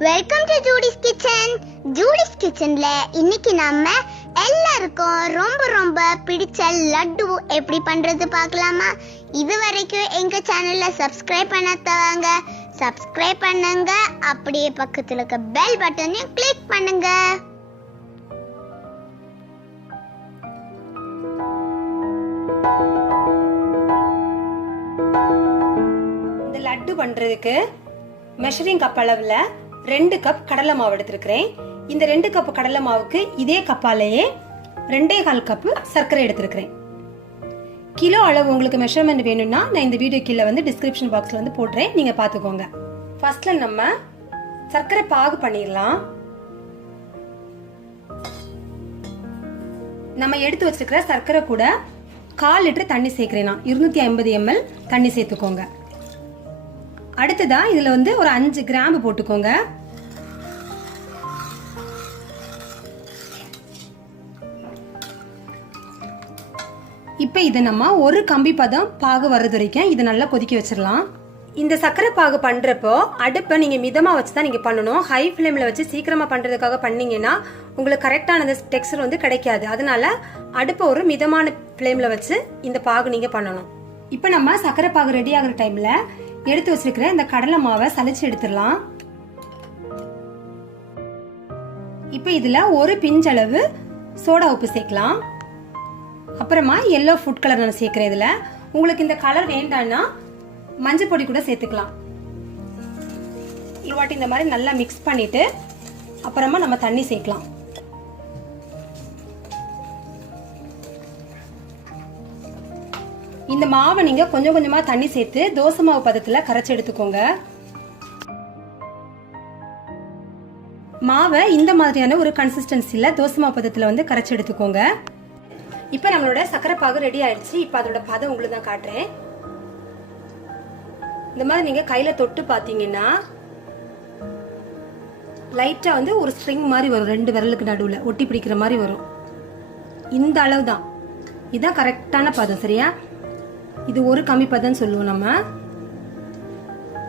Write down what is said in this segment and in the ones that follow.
Welcome to Judy's kitchen. Judy's கிச்சன்ல இன்னைக்கு நம்ம எல்லாருக்கும் ரொம்ப ரொம்ப பிடிச்ச லட்டு எப்படி பண்றது பார்க்கலாமா? இது வரைக்கும் எங்க சேனல்ல சப்ஸ்கிரைப் பண்ணாதவங்க சப்ஸ்கிரைப் பண்ணுங்க, அப்படியே பக்கத்துல இருக்க பெல் பட்டனையும் கிளிக் பண்ணுங்க. இந்த லட்டு பண்றதுக்கு மெஷரிங் கப் அளவுல 2 கப் கடலை மாவு எடுத்திருக்கிறேன். இந்த 2 கப் கடலை மாவுக்கு இதே கப்பாலேயே 2.25 கப் சர்க்கரை எடுத்திருக்கிறேன். கிலோ அளவு உங்களுக்கு மெஷர்மெண்ட் வேணும்னா நான் இந்த வீடியோ கீழே டிஸ்கிரிப்ஷன் பாக்ஸ்ல போடுறேன், நீங்க பாத்துக்கோங்க. ஃபர்ஸ்ட்ல நம்ம சர்க்கரை பாகு பண்ணிடலாம். நம்ம எடுத்து வச்சிருக்கிற சர்க்கரை கூட 1/4 லிட்டர் தண்ணி சேர்க்கிறேன். 250 ml தண்ணி சேர்த்துக்கோங்க. அடுத்ததா இதுல ஒரு 5 கிராம்பு போட்டுக்கோங்க. இப்ப இதை நம்ம ஒரு கம்பி பதம் பாகு வர்றது வரைக்கும் இதை நல்லா கொதிக்க வச்சிடலாம். இந்த சர்க்கரை பாகு பண்றப்போ அடுப்பை நீங்க மிதமா வச்சுதான் நீங்க பண்ணணும். ஹை ஃபிளேம்ல வச்சு சீக்கிரமா பண்றதுக்காக பண்ணீங்கன்னா உங்களுக்கு கரெக்டான டெக்ஸ்சர் கிடைக்காது. அதனால அடுப்பை ஒரு மிதமான ஃபிளேம்ல வச்சு இந்த பாகு நீங்க பண்ணணும். இப்ப நம்ம சர்க்கரை பாகு ரெடி ஆகுற டைம்ல எடுத்து வச்சிருக்கிற இந்த கடலை மாவை சலிச்சு எடுத்துடலாம். இப்ப இதுல ஒரு பிஞ்சளவு சோடா உப்பு சேர்க்கலாம். அப்புறமா எல்லோ ஃபுட் கலர் நான் சேர்க்கிறேன். இதுல உங்களுக்கு இந்த கலர் வேண்டாம்னா மஞ்சள் பொடி கூட சேர்த்துக்கலாம். ஒரு வாட்டி இந்த மாதிரி நல்லா மிக்ஸ் பண்ணிட்டு அப்புறமா நம்ம தண்ணி சேர்க்கலாம். இந்த மாவை நீங்க கொஞ்சம் கொஞ்சமா தண்ணி சேர்த்து தோசை மாவு பதத்துல கரைச்சு எடுத்துக்கோங்க. மாவை இந்த மாதிரியான ஒரு கன்சிஸ்டன்சில தோசை மாவு பதத்துல கரைச்சு எடுத்துக்கோங்க. இப்ப நம்மளோட சர்க்கரை பாகு ரெடி ஆயிடுச்சு. இப்ப அதோட பதம் உங்களுக்கு தான் காட்டுறேன். இந்த மாதிரி நீங்க கையில தொட்டு பாத்தீங்கன்னா லைட்டா ஒரு ஸ்ட்ரிங் மாதிரி வரும். 2 விரலுக்கு நடுவுல ஒட்டி பிடிக்கிற மாதிரி வரும். இந்த அளவு தான், இதுதான் கரெக்டான பதம். சரியா? இது ஒரு கம்மி பதம் சொல்லுவோம். நம்ம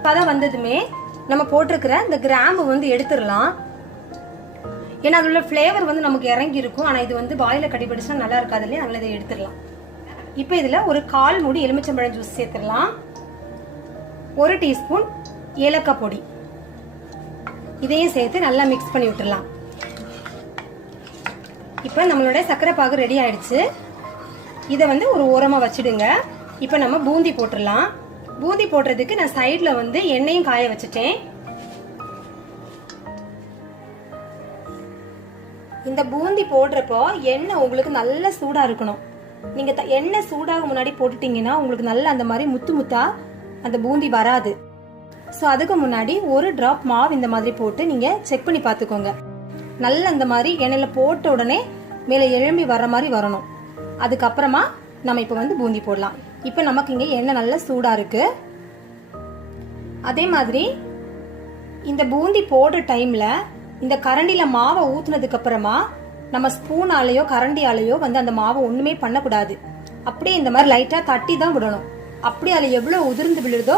பதம் வந்ததுமே நம்ம போட்டிருக்கிற இந்த கிராம்பு எடுத்துடலாம். ஏன்னா அதுல ஃபிளேவர் நமக்கு இறங்கி இருக்கும். ஆனா இது வாயில கடிபடிச்சா நல்லா இருக்காது இல்லையா? அதனால இதை எடுத்துடலாம். இப்போ இதுல ஒரு 1/4 மூடி எலுமிச்சம்பழம் ஜூஸ் சேர்த்துடலாம். 1 டீஸ்பூன் ஏலக்காய் பொடி இதையும் சேர்த்து நல்லா மிக்ஸ் பண்ணி விட்டுடலாம். இப்போ நம்மளோட சர்க்கரை பாகு ரெடி ஆயிடுச்சு. இதை ஒரு ஓரமா வச்சிடுங்க. இப்போ நம்ம பூந்தி போட்டுடலாம். பூந்தி போடுறதுக்கு நான் சைட்ல எண்ணெயும் காய வச்சுட்டேன். இந்த பூந்தி போடுறப்போ எண்ணெய் உங்களுக்கு நல்ல சூடா இருக்கணும். நீங்க எண்ணெய் சூடாக முன்னாடி போட்டுட்டீங்கன்னா உங்களுக்கு நல்ல அந்த மாதிரி முத்து முத்தா அந்த பூந்தி வராது. ஸோ அதுக்கு முன்னாடி ஒரு டிராப் மாவு இந்த மாதிரி போட்டு நீங்க செக் பண்ணி பார்த்துக்கோங்க. நல்ல அந்த மாதிரி எண்ணெயில போட்ட உடனே மேலே எழும்பி வர்ற மாதிரி வரணும். அதுக்கப்புறமா நம்ம இப்போ பூந்தி போடலாம். இப்போ நமக்கு இங்க எண்ணெய் நல்ல சூடா இருக்கு. அதே மாதிரி இந்த பூந்தி போடுற டைம்ல இந்த கரண்டில மாவை ஊத்துனதுக்கு அப்புறமா நம்ம ஸ்பூனாலேயோ கரண்டியாலேயோ அந்த மாவை ஒண்ணுமே பண்ணக்கூடாது. அப்படியே இந்த மாதிரி லைட்டா தட்டி தான் விடணும். அப்படியே அதில் எவ்வளவு உதிர்ந்து விழுதோ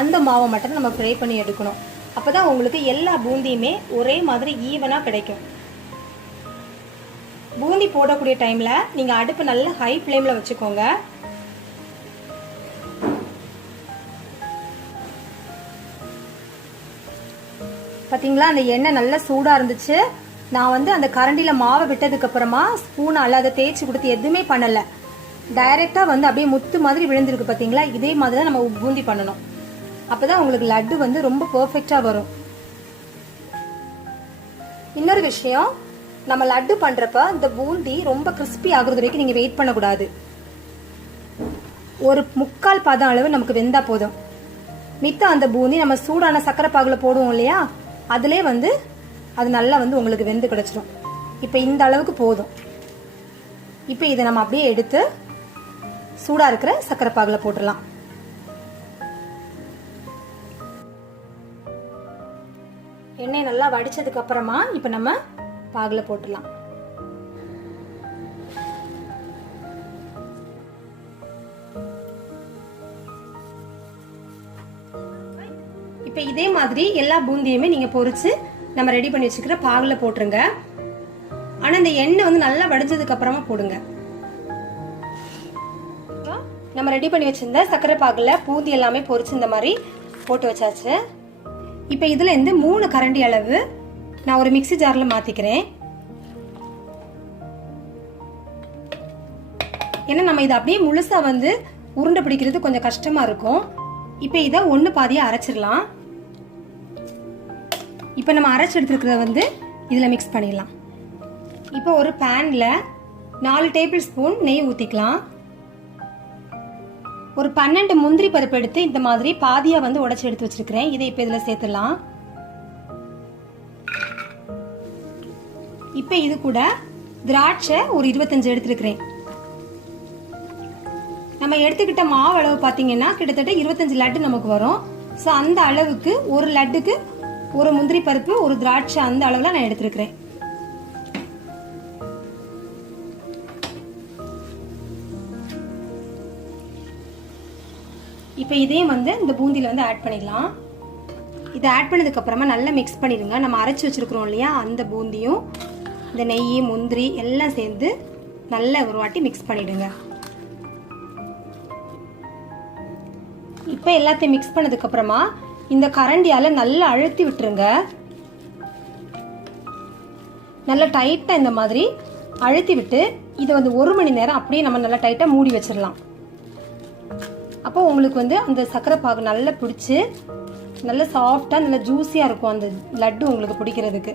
அந்த மாவை மட்டும் நம்ம ஃப்ரை பண்ணி எடுக்கணும். அப்பதான் உங்களுக்கு எல்லா பூந்தியுமே ஒரே மாதிரி ஈவனா கிடைக்கும். பூந்தி போடக்கூடிய டைம்ல நீங்க அடுப்பு நல்ல ஹை ஃபிளேம்ல வச்சுக்கோங்க. பாத்தீங்களா? அந்த எண்ணெய் நல்ல சூடா இருந்துச்சு. நான் அந்த கரண்டில மாவை விட்டதுக்கு அப்புறமா ஸ்பூனால அதை தேய்ச்சி கொடுத்து எதுவுமே பண்ணல. டைரக்டா அப்படியே முத்து மாதிரி விழுந்திருக்கு. பாத்தீங்களா? இதே மாதிரி தான் நம்ம பூந்தி பண்ணணும். அப்பதான் உங்களுக்கு லட்டு ரொம்ப பெர்ஃபெக்ட்டா வரும். இன்னொரு விஷயம், நம்ம லட்டு பண்றப்ப இந்த பூந்தி ரொம்ப கிறிஸ்பி ஆகுறது வரைக்கும் நீங்க வெயிட் பண்ணக்கூடாது. ஒரு 3/4 பதம் அளவு நமக்கு வெந்தா போதும். மித்த அந்த பூந்தி நம்ம சூடான சக்கரை பாகுல போடுவோம் இல்லையா? அதுல அது நல்லா உங்களுக்கு வெந்து கிடைச்சிடும். இப்ப இந்த அளவுக்கு போதும். இப்ப இதை நம்ம அப்படியே எடுத்து சூடா இருக்கிற சக்கரை பாகுல போட்டுடலாம். எண்ணெய் நல்லா வடிச்சதுக்கு அப்புறமா இப்ப நம்ம பாகுல போட்டுடலாம். இப்ப இதே மாதிரி எல்லா பூந்தியுமே நீங்க பொரிச்சு நம்ம ரெடி பண்ணி வச்சுக்கிற பாகுல போட்டுருங்க. ஆனா இந்த எண்ணெய் வந்து நல்லா வடிஞ்சதுக்கு அப்புறமா போடுங்க. நம்ம ரெடி பண்ணி வச்சிருந்த சக்கரை பாகுல பூந்தி எல்லாமே பொரிச்சு இந்த மாதிரி போட்டு வச்சாச்சு. இப்போ இதுல இருந்து 3 கரண்டி அளவு நான் ஒரு மிக்ஸி ஜார்ல மாத்திக்கிறேன். ஏன்னா நம்ம இதை அப்படியே முழுசா வந்து உருண்டை பிடிக்கிறது கொஞ்சம் கஷ்டமா இருக்கும். இப்போ இதை 1 பாதியா அரைச்சிடலாம். இப்போ நம்ம அரைச்சி எடுத்துருக்கிறத வந்து இதில் மிக்ஸ் பண்ணிடலாம். இப்போ ஒரு பேன்ல 4 டேபிள் ஸ்பூன் நெய் ஊற்றிக்கலாம். ஒரு 12 முந்திரி பருப்பு எடுத்து இந்த மாதிரி பாதியா வந்து உடைச்சு எடுத்து வச்சிருக்கிறேன். இதை இப்போ இதில் சேர்த்துடலாம். இப்போ இது கூட திராட்சை ஒரு 25 எடுத்துருக்கிறேன். நம்ம எடுத்துக்கிட்ட மாவு அளவு பார்த்தீங்கன்னா கிட்டத்தட்ட 25 லட்டு நமக்கு வரும். ஸோ அந்த அளவுக்கு ஒரு லட்டுக்கு ஒரு முந்திரி பருப்பு ஒரு திராட்சை அந்த அளவில் நான் எடுத்துருக்கிறேன். இப்போ இதையும் வந்து இந்த பூந்தியில் வந்து ஆட் பண்ணிடலாம். இதை ஆட் பண்ணதுக்கு அப்புறமா நல்லா மிக்ஸ் பண்ணிடுங்க. நம்ம அரைச்சி வச்சிருக்கிறோம் இல்லையா, அந்த பூந்தியும் இந்த நெய் முந்திரி எல்லாம் சேர்ந்து நல்லா ஒரு வாட்டி மிக்ஸ் பண்ணிடுங்க. இப்போ எல்லாத்தையும் மிக்ஸ் பண்ணதுக்கு அப்புறமா இந்த கரண்டியால நல்லா அழுத்தி விட்டுருங்க. நல்லா டைட்டா இந்த மாதிரி அழுத்தி விட்டு இதை வந்து 1 மணி நேரம் அப்படியே நம்ம நல்லா டைட்டா மூடி வச்சிடலாம். அப்போ உங்களுக்கு வந்து அந்த சக்கரை பாகு நல்லா பிடிச்சி நல்லா சாஃப்டா நல்லா ஜூஸியா இருக்கும் அந்த லட்டு உங்களுக்கு பிடிக்கிறதுக்கு.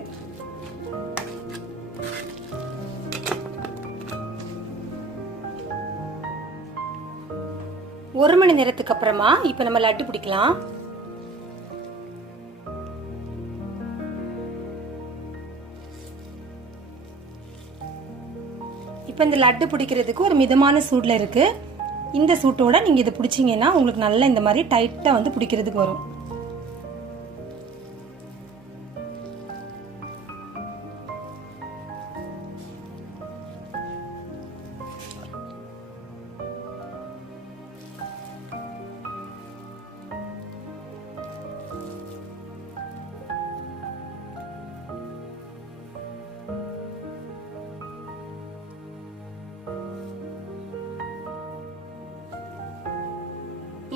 ஒரு மணி நேரத்துக்கு அப்புறமா இப்ப நம்ம லட்டு பிடிக்கலாம். இப்ப இந்த லட்டு பிடிக்கிறதுக்கு ஒரு மிதமான சூட்ல இருக்கு. இந்த சூட்டோட நீங்க இதை பிடிச்சீங்கன்னா உங்களுக்கு நல்லா இந்த மாதிரி டைட்டா வந்து பிடிக்கிறதுக்கு வரும்.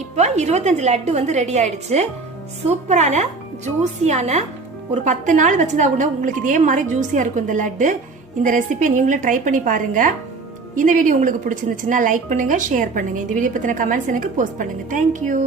இப்போ 25 லட்டு வந்து ரெடி ஆயிடுச்சு. சூப்பரான ஜூசியான ஒரு 10 நாள் வச்சதா கூட உங்களுக்கு இதே மாதிரி ஜூசியா இருக்கும் இந்த லட்டு. இந்த ரெசிபியை நீங்களும் ட்ரை பண்ணி பாருங்க. இந்த வீடியோ உங்களுக்கு பிடிச்சிருந்துச்சுன்னா லைக் பண்ணுங்க, ஷேர் பண்ணுங்க. இந்த வீடியோ பத்தின கமெண்ட்ஸ் எனக்கு போஸ்ட் பண்ணுங்க. தேங்க்யூ.